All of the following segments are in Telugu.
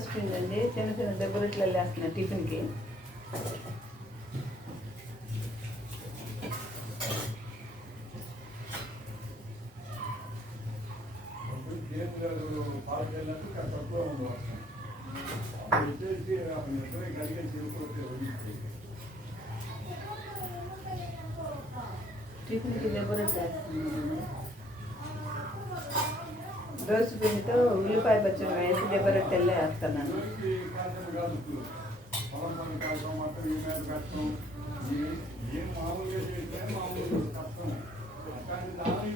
దోశ అండి చిన్న చిన్న ఇట్లా వెళ్ళేస్తున్నాయి టిఫిన్కి. టిఫిన్కి దెబ్బలు వచ్చేస్తున్నాయి దోశ పిండితో ఉల్లిపాయ పచ్చడి వేసి దెబ్బరొట్టెల్లో వేస్తున్నాను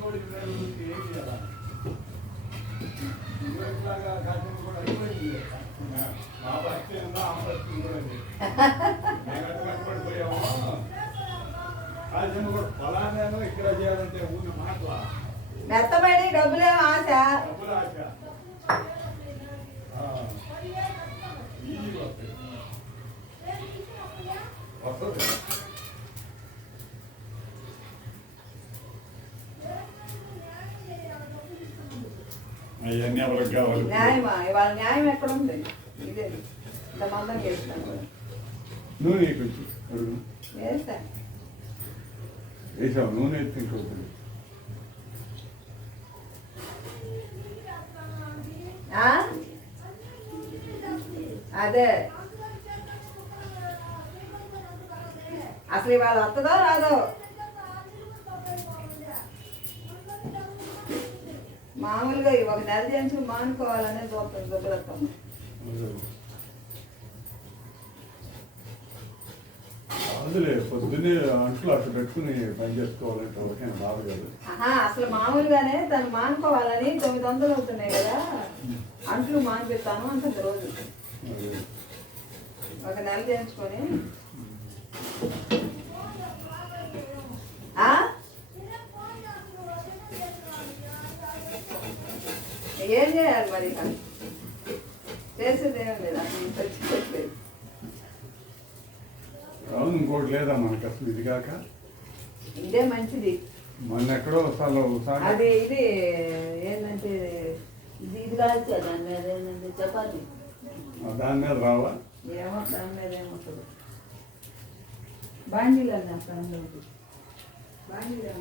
కూడా ఈ మీద నుంచి ఏం చేయాలి ఇదివరకులాగా కారణం కూడా అయిపోయింది నా- నా భక్తి ఉందా ఆ భక్తి కూడా లేదు. మేము ఎట్లా కష్టపడిపోయామో కాల్చిన కూడా ఫలానేనో ఇక్కడ చేయాలంటే ఊరి మాటల మెత్తబడి డబ్బులేం ఆశ. అవన్నీ ఎవరికి కావాలి? న్యాయమా? ఇవాళ న్యాయం ఎక్కడ ఉంది ఇదే ఇంత మందం చేస్తాను నూనె కొంచెం వేసావు నూనె ఇంకొకటి ఆ? అదే అసలు ఇవాళ వస్తుందో రాదో మామూలుగా ఒక నెల చేసి మానుకోవాలనే చూస్తుంది శుభ్రతం అందులే పొద్దున్నే అంట్లు అట్లా పెట్టుకుని పని చేసుకోవాలంటే ఒకటే బాధ కాదు. అసలు మామూలుగానే తను మానుకోవాలని తొమ్మిది వందలు అవుతున్నాయి కదా. అంట్లు మానిపెడతాను అంటుంది రోజు. ఒక నెల చేయించుకొని ఆ? ఏం చేయాలి మరి చేసేది ఏం లేదు అసలు చచ్చిపోట్లేదు అవును ఇంకోటి లేదా మనకు అసలు ఇది కాక? ఇదే మంచిది. మొన్న ఎక్కడో ఒకసారి అది ఇది ఏంటంటే ఇది ఇది కాదు దాని మీద ఏంటంటే చపాతి. దాని మీద రావా? ఏమో దాని మీద ఏముంటుంది బాండీలు అన్న బాండీలు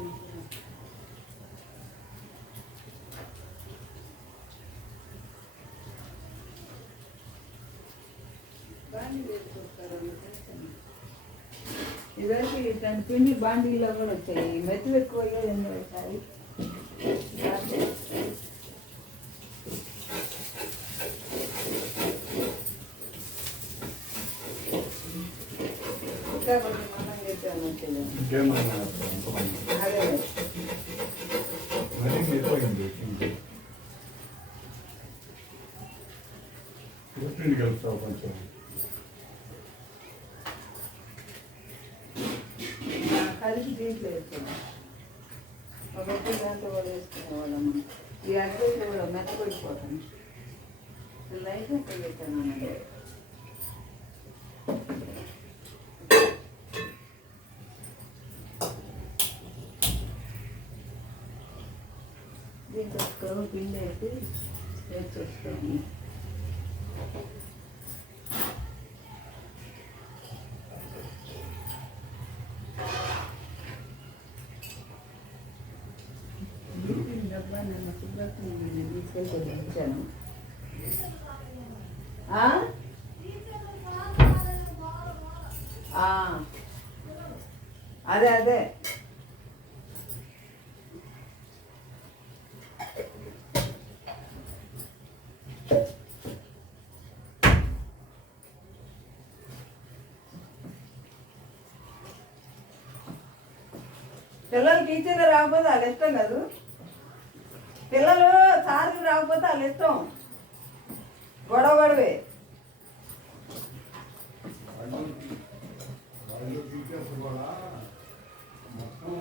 ఇవరకు ఇట్లాంటి పిండి బాండీల్లో కూడా వచ్చాయి. మెతులు ఎక్కువ ఎన్నో ఒకసారి ఇంకా కొంచెం. దీంట్లో వేసుకున్నాం ఒకటి దాంట్లో కూడా వేసుకునేవాళ్ళం ఈ అడ్రస్ కూడా మెత్తపడిపోతాను లైట్ అక్కడ పెట్టాను అన్నది దీంట్లో పిండి అయితే వేసేస్తాము ఆ? ఆ. అదే అదే పిల్లలు టీచర్లు రాకపోతే అది ఇష్టం కాదు సార్లు రాకపోతే ఇష్టం గొడవ గొడవే మొత్తం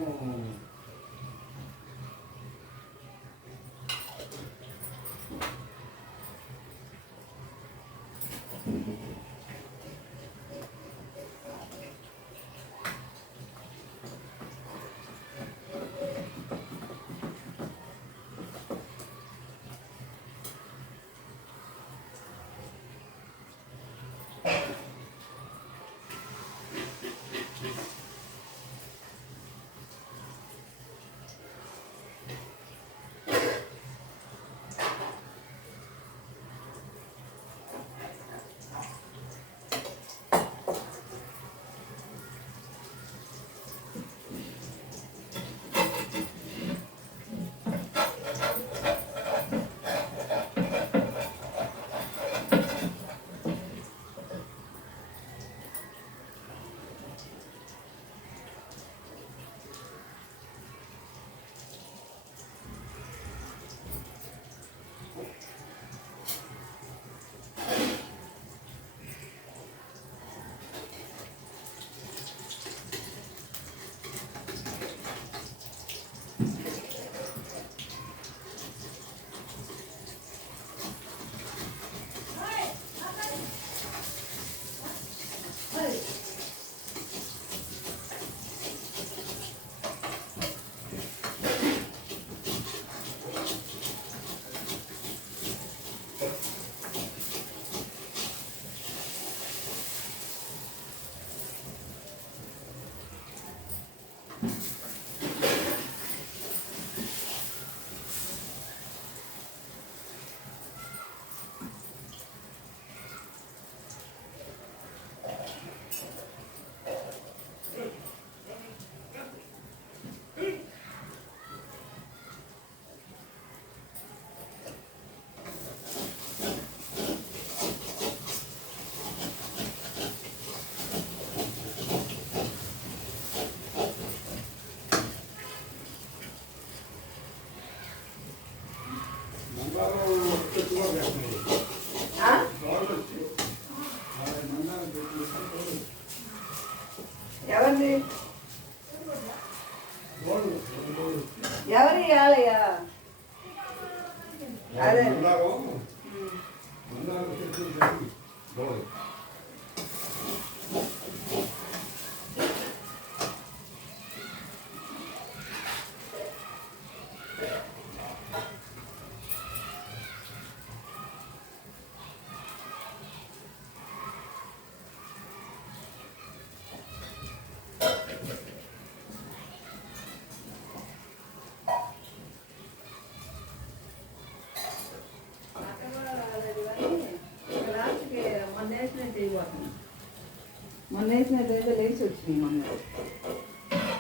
వేసినట్టు అయితే లేచి మొన్న.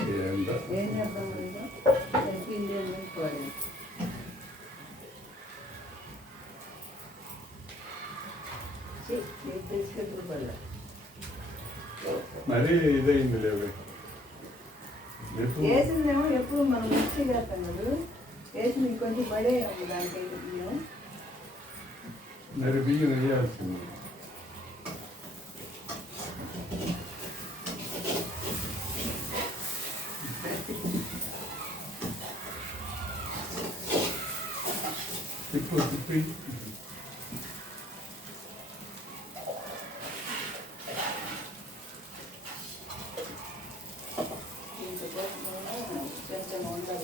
ఏంటో ఏం చేద్దాం అని అనుకోవాలి. మరీ ఇదైంది లేవే. వేసిందేమో ఎప్పుడు మనం మిక్సీ చేస్తాం కదా. వేసింది ఇంకొంచెం పడే దానికి. మరి బియ్యం వేయాల్సింది. తిప్పు తిప్పి దీంట్లోకోసమేమో కొంచెం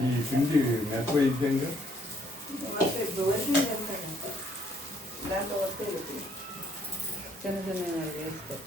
ఈ పిండి మెత్తవైద్యంగా వస్తే దాంట్లో వస్తే చిన్న చిన్న వేస్తారు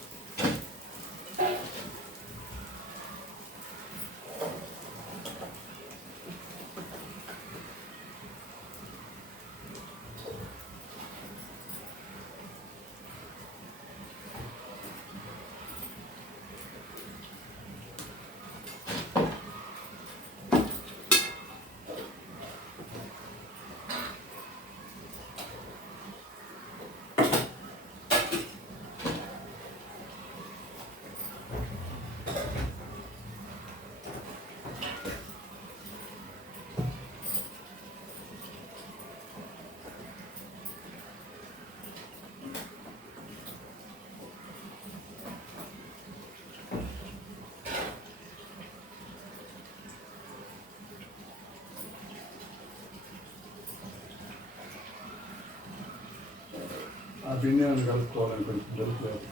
ఆ పిండి ఏమైనా కలుపుకోవాలని కొంచెం కలుపుకోవాలి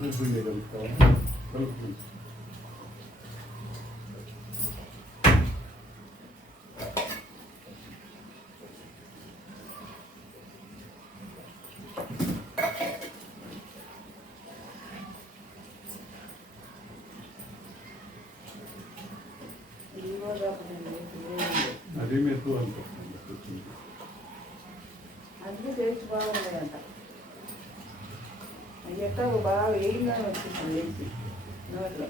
ఈ పిండి కలుపుకోవాలి కలుపు ఇది కూడా కాకుండా ఇది వేయండి. అది మెత్తు అనిపిస్తుంది అందుకే టేస్ట్ బాగుంటాయంట అది? ఎట్టా బాగా వేయంగా వచ్చింది వేసి నోట్లో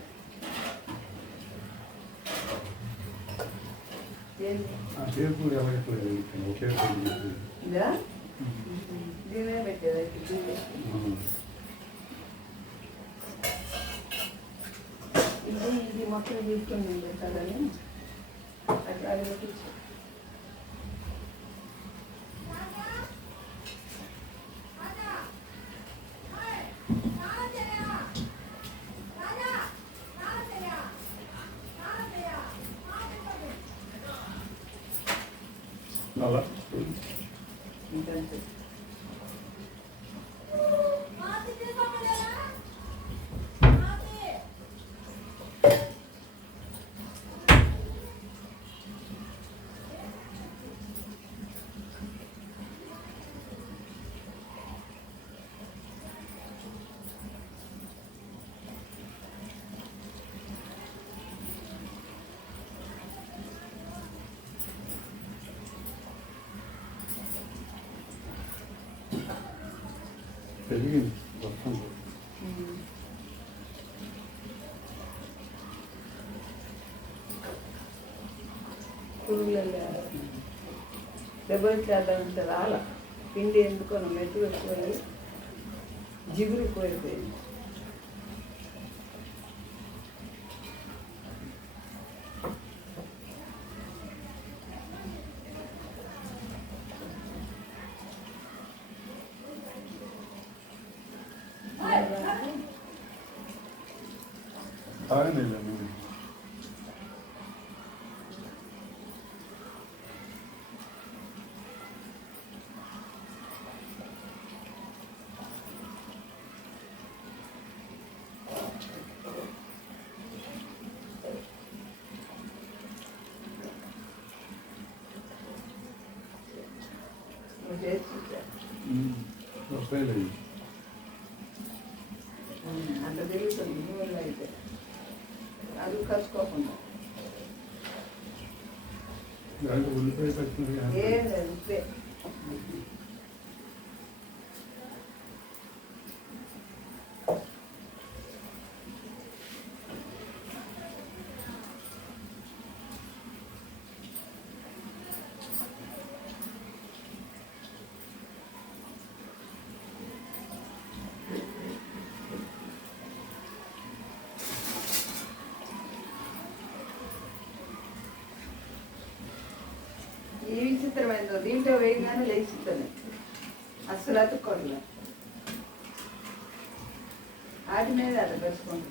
ఇదా దీనే పెట్టేది? ఇది. ఇది మొత్తం తీసుకుని అట్లా అది పెట్టించు. Hello. పెరిగింది వర్షం దెబ్బలు చేద్దామంటే రాల. పిండి ఎందుకో మెట్టు పెట్టుకొని జిగురు ఎక్కువైపోయింది తాగండి నేను నువ్వు Yeah. ఈ విచిత్రమైనదో దీంట్లో వేయగానే లేచిస్తుంది అస్సలు అతుక్కోదు వాటి మీద అలా పెట్టుకోండి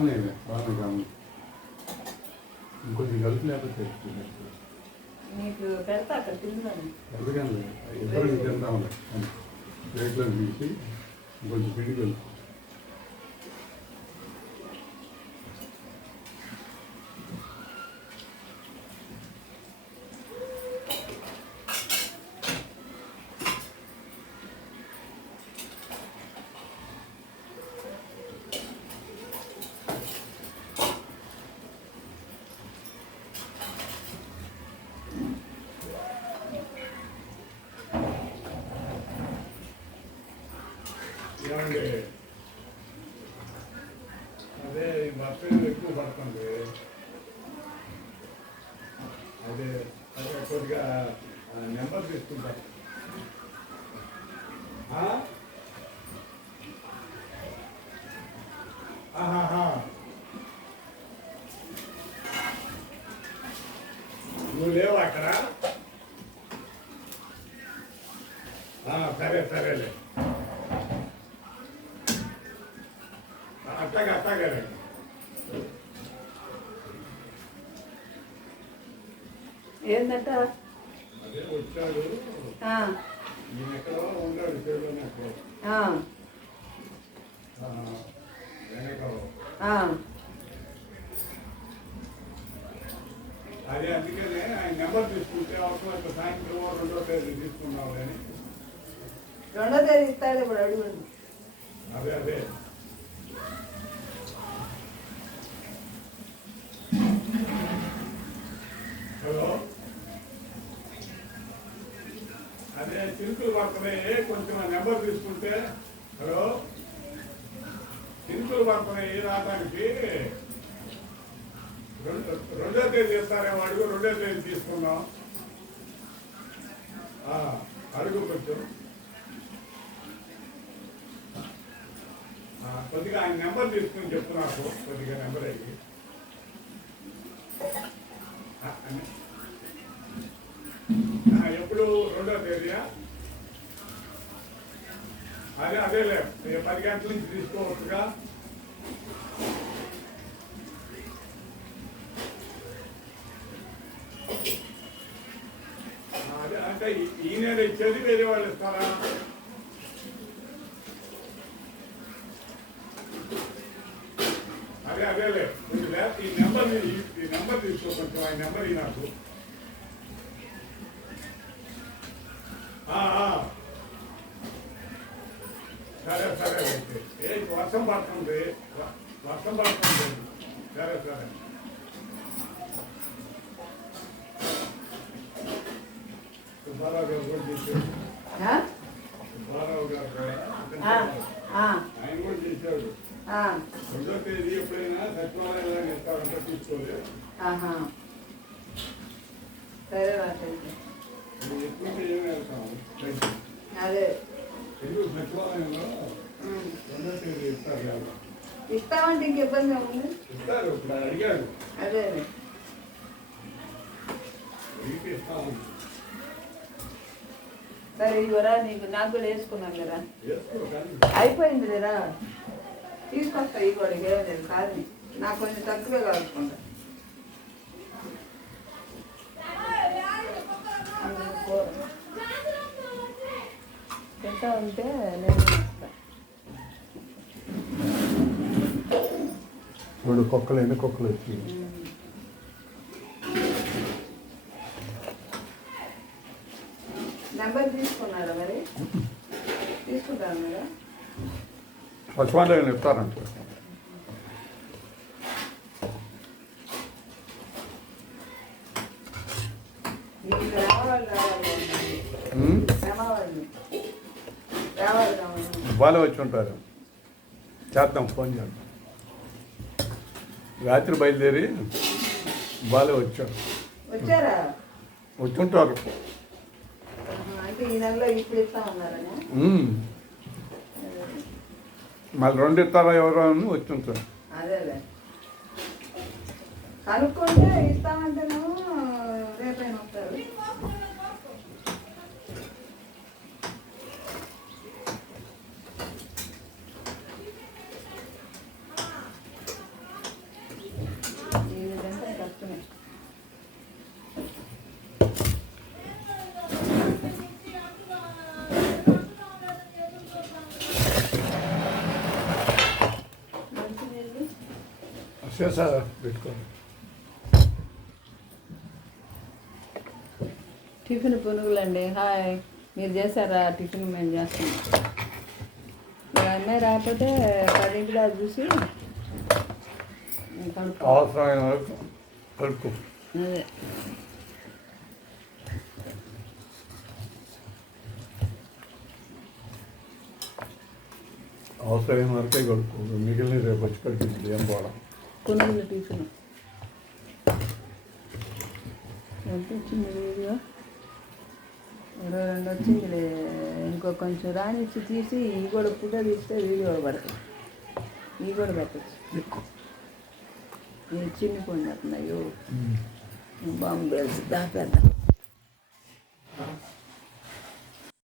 కామనే బాగానే కామన్ ఇంకొంచెం కలిపి లేకపోతే నీకు పెడతా అక్కడ తిందాను ఎందుకంటే ఇద్దరు ప్లేట్లో తీసి ఇంకొంచెం పిండి కలుపు ఆ, నువ్వు లేవు అక్కడ? సరే సరేలే. అట్టగా అట్టగా ఏంటంటే అదే అందుకనే ఆయన నెంబర్ తీసుకుంటే అవసరం సాయంత్రం రెండో తేదీ తీసుకున్నావు కానీ రెండో తేదీ ఇస్తాడు ఇప్పుడు అడుగు అదే అదే. హలో? చిరుకులు పడుతున్నాయి కొంచెం ఆ నెంబర్ తీసుకుంటే హలో చిరుకులు పడుతున్నాయి రావడానికి రెండు రెండో తేదీ చేస్తారేమో అడుగు రెండో తేదీ తీసుకుందాం. అడుగు కొంచెం. కొద్దిగా ఆయన నెంబర్ తీసుకుని చెప్తున్నాను కొద్దిగా నెంబర్ అయ్యి. ఎప్పుడు? రెండో తేదీయా? అదే అదేలే ఏ పది గంటల నుంచి తీసుకోవచ్చుగా. అదే అంటే ఈ- ఈ నెల ఇచ్చేది వేరే వాళ్ళు ఇస్తారా? అదే అదేలే లేదు లేకపోతే ఈ నెంబర్ ఈ- నెంబర్ తీసుకో కొంచెం ఆ నెంబర్ ఈ నాకు. ఆ. సరే సరే ఏ వర్షం పడుతుంది. వర్షం పడుతుంది. సరే సరే. సుబ్బారావు గారు కూడా చేశాడు ఆ? సుబ్బారావు గారు ఆయన కూడా చేశాడు ఆ, రెండో తేదీ ఎప్పుడైనా సచివాలయంలో ఇస్తారంటే తీసుకోలేదు. సరే ఎందుకు సచివాలయంలో ఉమ్. రెండో తేదీ ఇస్తారు కదా ఇస్తామంటే ఇంక ఇబ్బంది ఉంది అదే. సరే ఇవరా నీకు నాకు కూడా వేసుకున్నాను కదా. అయిపోయింది లేరా తీసుకొస్తా ఈ కూడా ఏం లేదు కాదు. నాకు కొంచెం తక్కువే కావాలనుకుంటా. తింటా ఉంటే నేను రెండు కుక్కలు ఎన్ని కుక్కలు వచ్చి? సచివాలయం ఇస్తారంట వాళ్ళే వచ్చి ఉంటారు. చేద్దాం ఫోన్ చేద్దాం. రాత్రి బయలుదేరి వాళ్ళే వచ్చారు. వచ్చారా? వచ్చి ఉంటారు ఆహా, అంటే ఈ నెలలో ఇప్పుడు ఇస్తా ఉన్నారని ఉమ్. మళ్ళీ రెండు ఇస్తారా ఎవరో అని వచ్చి ఉంటారు అదేలే కనుక్కుంటే ఇస్తామంటేనేమో రేపైనా వస్తారు. చేసా పెట్టుకోండి టిఫిన్ పునుగులండి హాయ్ మీరు చేశారా టిఫిన్ మేము చేస్తున్నాం మీ అమ్మాయి రాకపోతే పదింటి దాకా చూసి నేను కనుక్కో. అవసరమైన వరకు కలుపు అదే అవసరమైన వరకే కలుపు మిగిలిన రేపు వచ్చి కడిగింది ఏం పోవడం టిఫిన్. ఎంత వచ్చింది వీడియో? ఇరవై రెండు వచ్చిందిలే. ఇంకో కొంచెం రానిచ్చి తీసి ఇవి కూడా ఫోటో తీస్తే వీడియో పడుతుంది ఇవి కూడా పెట్టచ్చు. ఎక్కువ ఇవి చిన్నిపోయినట్టున్నాయో బాంబు పేల్చి దాపేద్దాం.